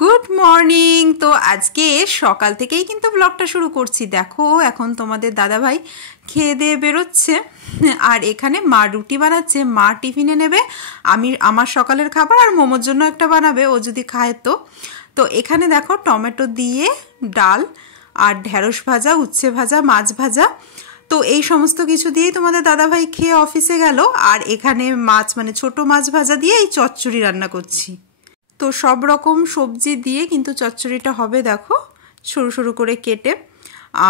Good morning. তো আজকে সকাল থেকেই কিন্তু ব্লগটা শুরু করছি। দেখো এখন তোমাদের দাদাভাই খেয়ে দিয়ে বেরোচ্ছে, আর এখানে মা রুটি বানাচ্ছে। মা টিফিনে নেবে, আমি আমার সকালের খাবার, আর মোমোর জন্য একটা বানাবে, ও যদি খায় তো। তো এখানে দেখো টমেটো দিয়ে ডাল আর ঢেঁড়স ভাজা, উচ্ছে ভাজা, মাছ ভাজা, তো এই সমস্ত কিছু দিয়েই তোমাদের দাদাভাই খেয়ে অফিসে গেল। আর এখানে মাছ মানে ছোট মাছ ভাজা দিয়ে এই চচ্চড়ি রান্না করছি। তো সব রকম সবজি দিয়ে কিন্তু চচ্চড়িটা হবে, দেখো সরু সরু করে কেটে।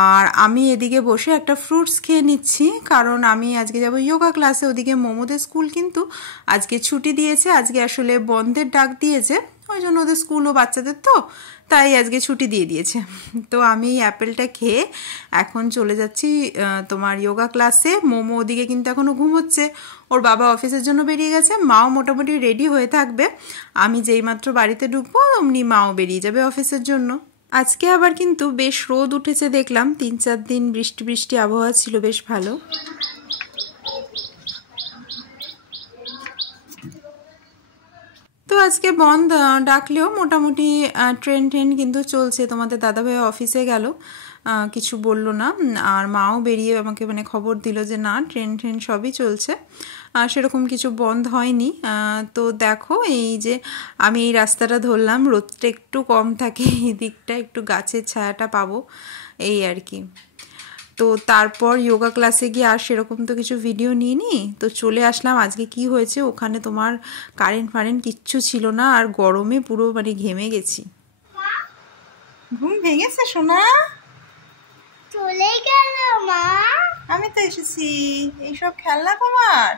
আর আমি এদিকে বসে একটা ফ্রুটস খেয়ে নিচ্ছি, কারণ আমি আজকে যাব যোগা ক্লাসে। ওদিকে মোমোদের স্কুল কিন্তু আজকে ছুটি দিয়েছে, আজকে আসলে বন্ধের ডাক দিয়েছে, ওই জন্য ওদের স্কুল ও বাচ্চাদের তো, তাই আজকে ছুটি দিয়ে দিয়েছে। তো আমি এই অ্যাপেলটা খেয়ে এখন চলে যাচ্ছি তোমার যোগা ক্লাসে। মোমো ওদিকে কিন্তু এখনও ঘুমোচ্ছে, ওর বাবা অফিসের জন্য বেরিয়ে গেছে, মাও মোটামুটি রেডি হয়ে থাকবে। আমি যেইমাত্র বাড়িতে ঢুকবো অমনি মাও বেরিয়ে যাবে অফিসের জন্য। আজকে আবার কিন্তু বেশ রোদ উঠেছে দেখলাম, 3-4 দিন বৃষ্টি বৃষ্টি আবহাওয়া ছিল, বেশ ভালো। তো আজকে বন্ধ ডাকলেও মোটামুটি ট্রেন কিন্তু চলছে। তোমাদের দাদাভাই অফিসে গেল, কিছু বলল না। আর মাও বেরিয়ে আমাকে মানে খবর দিল যে না, ট্রেন সবই চলছে, সেরকম কিছু বন্ধ হয়নি। তো দেখো এই যে আমি এই রাস্তাটা ধরলাম, রোদটা একটু কম থাকে এই দিকটা, একটু গাছের ছায়াটা পাবো এই আর কি। তো তারপর যোগা ক্লাসে গিয়ে আর সেরকম তো কিছু ভিডিও নিইনি, তো চলে আসলাম। আজকে কি হয়েছে, ওখানে তোমার কারেন্ট কিচ্ছু ছিল না, আর গরমে পুরো মানে ঘেমে গেছি। ঘুম ভেঙেছে সোনা? চলে গেল মা। আমি তো এসেছি, এইসব খেলনা তোমার?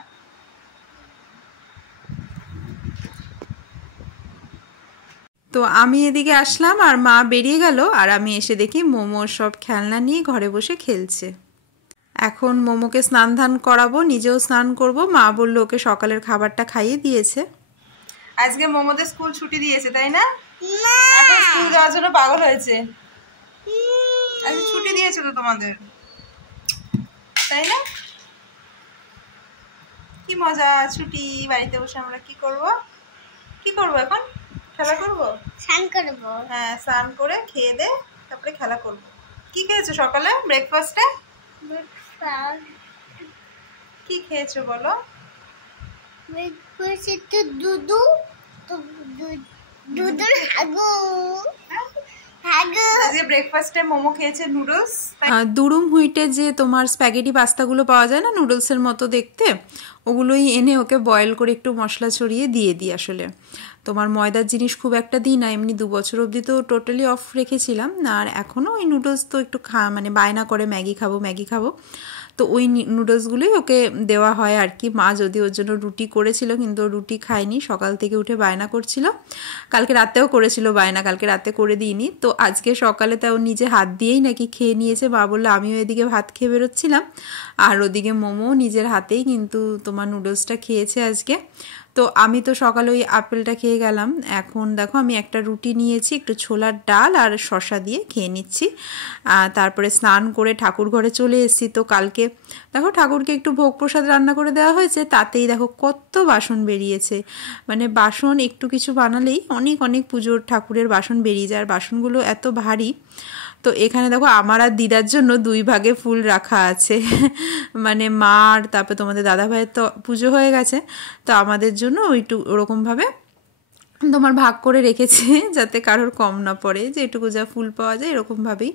তো আমি এদিকে আসলাম আর মা বেরিয়ে গেল, আর আমি এসে দেখি মোমো সব খেলনা নিয়ে ঘরে বসে খেলছে। এখন মোমোকে স্নান ধান করাবো, নিজেও স্নান করব। মা বললো ওকে সকালের খাবারটা খাইয়ে দিয়েছে। আজকে মোমোদের স্কুল ছুটি দিয়েছে তাই না? এখন স্কুল যাওয়ার জন্য পাগল হয়েছে। আজকে ছুটি দিয়েছে তো তোমাদের, তাই না? কি মজা, ছুটি। বাড়িতে বসে আমরা কি করব এখন? খেলা করব, স্নান করব। হ্যাঁ স্নান করে খেয়ে দে, তারপরে খেলা করব। কি খেয়েছো সকালে ব্রেকফাস্টে? কি খেয়েছো বলো? ব্রেকফাস্টে তো দুধু, তো দুধুর হাগু হাগু। আজকে ব্রেকফাস্টে মোমো খেয়েছে, নুডলস। দুরুম হুইটে যে তোমার স্প্যাগেটি পাস্তাগুলো পাওয়া যায় না, নুডলসের মতো দেখতে, ওগুলোই এনে ওকে বয়েল করে একটু মশলা ছড়িয়ে দিয়ে দিই। আসলে তোমার ময়দার জিনিস খুব একটা দিই না, এমনি 2 বছর অবধি তো টোটালি অফ রেখেছিলাম। আর এখনও ওই নুডলস তো একটু মানে বায়না করে ম্যাগি খাবো, তো ওই নুডলসগুলোই ওকে দেওয়া হয় আর কি। মা যদি ওর জন্য রুটি করেছিল, কিন্তু রুটি খায়নি, সকাল থেকে উঠে বায়না করছিল। কালকে রাতেও করেছিল বায়না, কালকে রাতে করে দিইনি, তো আজকে সকালে তাও নিজে হাত দিয়েই নাকি খেয়ে নিয়েছে। মা বললো আমিও এদিকে ভাত খেয়ে বেরোচ্ছিলাম, আর ওদিকে মোমো নিজের হাতেই কিন্তু তোমার নুডলসটা খেয়েছে আজকে। তো আমি তো সকালে ওই আপেলটা খেয়ে গেলাম। এখন দেখো আমি একটা রুটি নিয়েছি, একটু ছোলার ডাল আর শসা দিয়ে খেয়ে নিচ্ছি। তারপরে স্নান করে ঠাকুর ঘরে চলে এসেছি। তো কালকে দেখো ঠাকুরকে একটু ভোগ প্রসাদ রান্না করে দেওয়া হয়েছে, তাতেই দেখো কত বাসন বেরিয়েছে। মানে বাসন একটু কিছু বানালেই অনেক পুজোর ঠাকুরের বাসন বেরিয়ে যায়, আর বাসনগুলো এত ভারী। তো এখানে দেখো আমার আর দিদার জন্য 2 ভাগে ফুল রাখা আছে মানে মার, তারপরে তোমাদের দাদাভাইয়ের তো পুজো হয়ে গেছে, তো আমাদের জন্য ওরকমভাবে তোমার ভাগ করে রেখেছে, যাতে কারোর কম না পড়ে, যেটুকু যা ফুল পাওয়া যায় এরকমভাবেই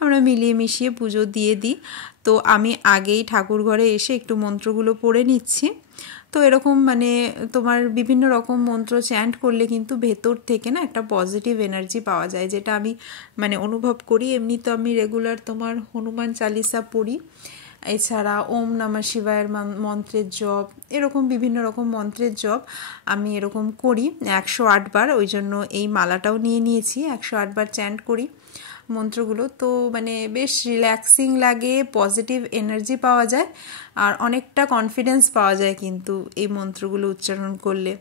আমরা মিলিয়ে মিশিয়ে পুজো দিয়ে দিই। তো আমি আগেই ঠাকুর ঘরে এসে একটু মন্ত্রগুলো পড়ে নিচ্ছি। তো এরকম মানে তোমার বিভিন্ন রকম মন্ত্র চ্যান্ট করলে কিন্তু ভেতর থেকে না একটা পজিটিভ এনার্জি পাওয়া যায়, যেটা আমি মানে অনুভব করি। এমনি তো আমি রেগুলার তোমার হনুমান চালিসা পড়ি, এছাড়া ওম নমঃ শিবায়ের মন্ত্রের জপ, এরকম বিভিন্ন রকম মন্ত্রের জপ আমি এরকম করি 108 বার। ওই জন্য এই মালাটাও নিয়ে নিয়েছি, 108 বার চ্যান্ট করি মন্ত্রগুলো। তো মানে বেশ রিল্যাক্সিং লাগে, পজিটিভ এনার্জি পাওয়া যায়, আর অনেকটা কনফিডেন্স পাওয়া যায় কিন্তু এই মন্ত্রগুলো উচ্চারণ করলে।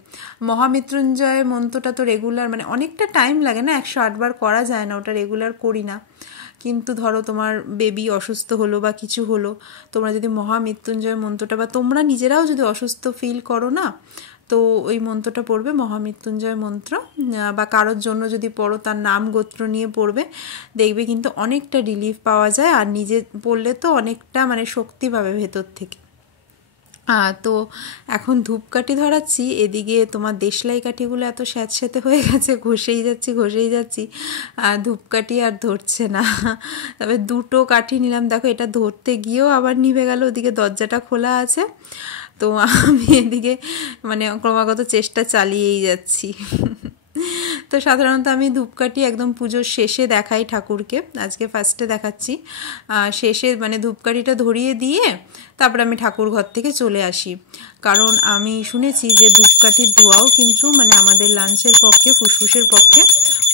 মহামৃত্যুঞ্জয় মন্ত্রটা তো রেগুলার মানে অনেকটা টাইম লাগে না, 108 বার করা যায় না, ওটা রেগুলার করি না। কিন্তু ধরো তোমার বেবি অসুস্থ হলো বা কিছু হলো, তোমরা যদি মহামৃত্যুঞ্জয় মন্ত্রটা, বা তোমরা নিজেরাও যদি অসুস্থ ফিল করো না, তো ওই মন্ত্রটা পড়বে, মহামৃত্যুঞ্জয় মন্ত্র, বা কারোর জন্য যদি পড়ো তার নাম গোত্র নিয়ে পড়বে, দেখবে কিন্তু অনেকটা রিলিফ পাওয়া যায়। আর নিজে পড়লে তো অনেকটা মানে শক্তি পাবে ভেতর থেকে। তো এখন ধূপকাঠি ধরাচ্ছি, এদিকে তোমার দেশলাই কাঠিগুলো এত স্যাঁতস্যাঁতে হয়ে গেছে, ঘষেই যাচ্ছি, ধূপকাঠি আর ধরছে না। তবে দুটো কাঠি নিলাম, দেখো এটা ধরতে গিয়েও আবার নিভে গেল, ওদিকে দরজাটা খোলা আছে। তো আমি এদিকে মানে ক্রমাগত চেষ্টা চালিয়েই যাচ্ছি। তো সাধারণত আমি ধূপকাঠি একদম পুজোর শেষে দেখাই ঠাকুরকে, আজকে ফার্স্টে দেখাচ্ছি। শেষে মানে ধূপকাঠিটা ধরিয়ে দিয়ে তারপর আমি ঠাকুর ঘর থেকে চলে আসি, কারণ আমি শুনেছি যে ধূপকাঠির ধোঁয়াও কিন্তু মানে আমাদের লাঞ্চের পক্ষে, ফুসফুসের পক্ষে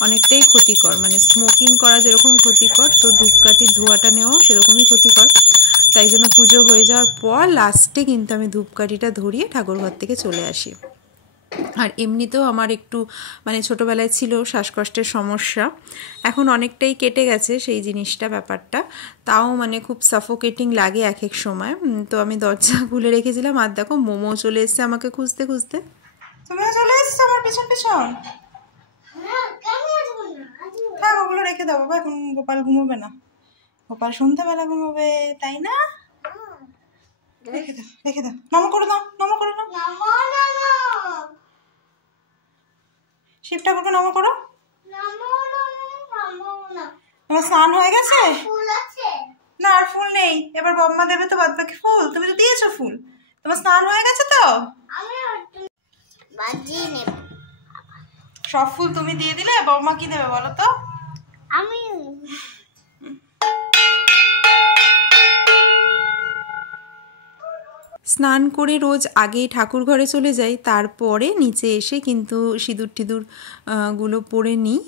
অনেকটাই ক্ষতিকর। মানে স্মোকিং করা যেরকম ক্ষতিকর, তো ধূপকাঠির ধোঁয়াটা নেওয়াও সেরকমই ক্ষতিকর। তাই জন্য পুজো হয়ে যাওয়ার পর লাস্টে কিন্তু আমি ধূপকাঠিটা ধরিয়ে ঠাকুর ঘর থেকে চলে আসি। আর এমনিতেও আমার একটু মানে ছোটোবেলায় ছিল শ্বাসকষ্টের সমস্যা, এখন অনেকটাই কেটে গেছে সেই জিনিসটা, ব্যাপারটা তাও মানে খুব সাফোকেটিং লাগে এক এক সময়। তো আমি দরজা খুলে রেখেছিলাম, আর দেখো মোমো চলে এসছে আমাকে খুঁজতে খুঁজতে। তুমিও চলে এসছো আমার পিছন পিছন। থাক, ওগুলো রেখে দাও বাবা, এখন গোপাল ঘুমোবে না, গোপাল সন্ধ্যাবেলা ঘুমোবে, তাই না? রেখে দাও, নমো করে দাও, নমো করে দাও, শিব ঠাকুরকে নমো করো। তোমার স্নান হয়ে গেছে? না আর ফুল নেই, এবার বম্মা দেবে তো বাদ বাকি ফুল, তুমি তো দিয়েছো ফুল। তোমার স্নান হয়ে গেছে তো? সব ফুল তুমি দিয়ে দিলে, বম্মা কি দেবে বলো তো? আমি স্নান করে রোজ আগেই ঠাকুর ঘরে চলে যাই, তারপরে নিচে এসে কিন্তু সিঁদুর টিঁদুর গুলো পরে নিই।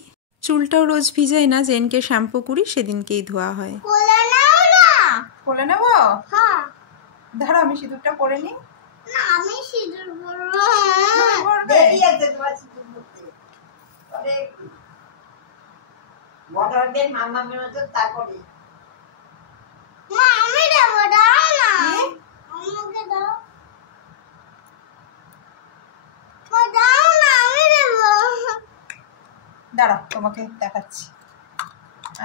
চুলটাও রোজ ভিজাই না, যেদিনকে শ্যাম্পু করি সেদিনকেই ধোয়া হয়। কোলে নেব? হ্যাঁ, দাঁড়াও আমি সিঁদুরটা পরে নিই। না আমি সিঁদুর পরবো। আমি দেবো, দাও না, আমাকে দাও, দাও না, আমি দেবো। দাঁড়াও তোমাকে দেখাচ্ছি,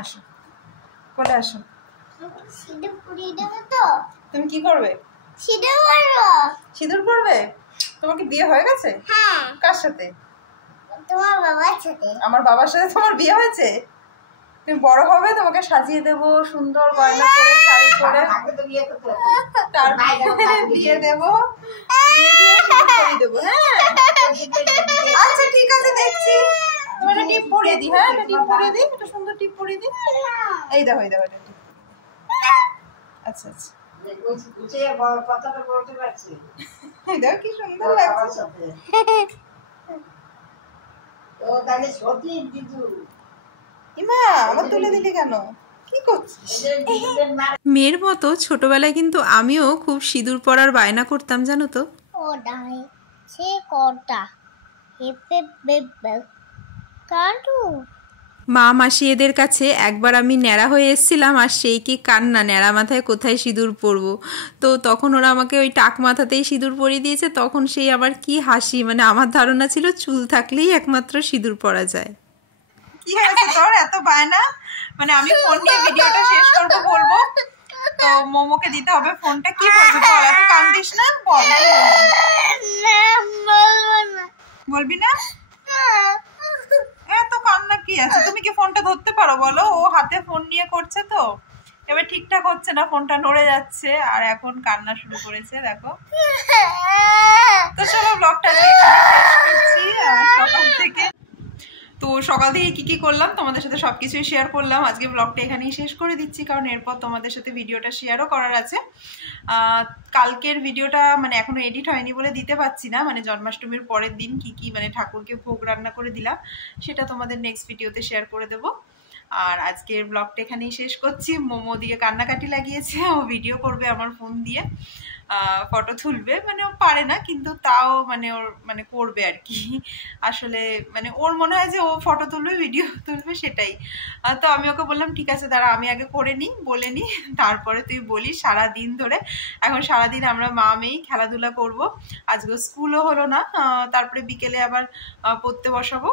আসো কোলে আসো। সিঁদুর পরিয়ে দেবে তো? তুমি কি করবে? সিঁদুর পরবো। সিঁদুর পরবে? তোমার কি বিয়ে হয়ে গেছে? হ্যাঁ। কার সাথে? তোমার বাবার সাথে। আমার বাবার সাথে তোমার বিয়ে হয়েছে? তুমি বড় হবে, তোমাকে সাজিয়ে দেবো সুন্দর গয়না পরে, শাড়ি পরে, তারপরে বিয়ে দেবো, দেবো। হ্যাঁ আচ্ছা ঠিক আছে, দেখছি। তোমার একটা টিপ পরিয়ে দিই। হ্যাঁ একটা টিপ পরিয়ে দিই, একটা সুন্দর টিপ পরিয়ে দিই। এই দেখো, এই দেখো, আচ্ছা আচ্ছা, এই দেখো কি সুন্দর লাগছে। ইমা আবার তুলে দিলি কেন? কি করছিস? মেয়ের মতো ছোটবেলায় কিন্তু আমিও খুব সিঁদুর পরার বায়না করতাম, জানো তো। সে কটা হেপে বেবে কাটু। মা মাসি এদের কাছে একবার আমি ন্যাড়া হয়ে এসেছিলাম, আর সেই কি কান্না, ন্যাড়া মাথায় কোথায় সিঁদুর পরবো। তো তখন ওরা আমাকে ওই টাক মাথাতেই সিঁদুর পরিয়ে দিয়েছে, তখন সেই আবার কি হাসি, মানে আমার ধারণা ছিল চুল থাকলেই একমাত্র সিঁদুর পরা যায়। কি হয়েছে তোর এত বায়না? মানে আমি ফোন নিয়ে ভিডিওটা শেষ করবো বলবো, তো মোমোকে দিতে হবে ফোনটা। কি বলবি বল, এত কান্দিস না, বল। বলবি না? এত কান্না কি আছে? তুমি কি ফোনটা ধরতে পারো বলো? ও হাতে ফোন নিয়ে করছে, তো এবার ঠিকঠাক হচ্ছে না, ফোনটা নড়ে যাচ্ছে, আর এখন কান্না শুরু করেছে দেখো। তো চলো ব্লগটা শেষ করছি। সকাল থেকে সকাল থেকে কি করলাম তোমাদের সাথে সবকিছুই শেয়ার করলাম। আজকে ব্লগটা এখানেই শেষ করে দিচ্ছি, কারণ এরপর তোমাদের সাথে ভিডিওটা শেয়ারও করার আছে। কালকের ভিডিওটা মানে এখনো এডিট হয়নি বলে দিতে পারছি না, মানে জন্মাষ্টমীর পরের দিন কি মানে ঠাকুরকে ভোগ রান্না করে দিলাম, সেটা তোমাদের নেক্সট ভিডিওতে শেয়ার করে দেবো। আর আজকের ব্লগটা এখানেই শেষ করছি। মোমো দিয়ে কান্নাকাটি লাগিয়েছে, ও ভিডিও করবে আমার ফোন দিয়ে, ফটো তুলবে, মানে ও পারে না কিন্তু তাও মানে ওর মানে করবে আর কি। আসলে মানে ওর মনে হয় যে ও ফটো তুলবে ভিডিও তুলবে সেটাই। তো আমি ওকে বললাম ঠিক আছে দাঁড়া আমি আগে করে নিই, বলে নিই, তারপরে তুই বলিস। সারাদিন ধরে এখন সারাদিন আমরা মা মেয়েই খেলাধুলা করব। আজকে স্কুলও হলো না, তারপরে বিকেলে আবার পড়তে বসাবো।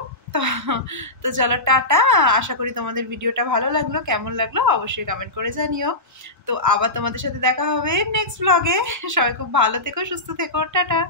তো চলো টাটা। আশা করি তোমাদের ভিডিওটা ভালো লাগলো। কেমন লাগলো অবশ্যই কমেন্ট করে জানিও। তো আবার তোমাদের সাথে দেখা হবে নেক্সট ব্লগে। সবাই খুব ভালো থেকো, সুস্থ থেকো, টাটা।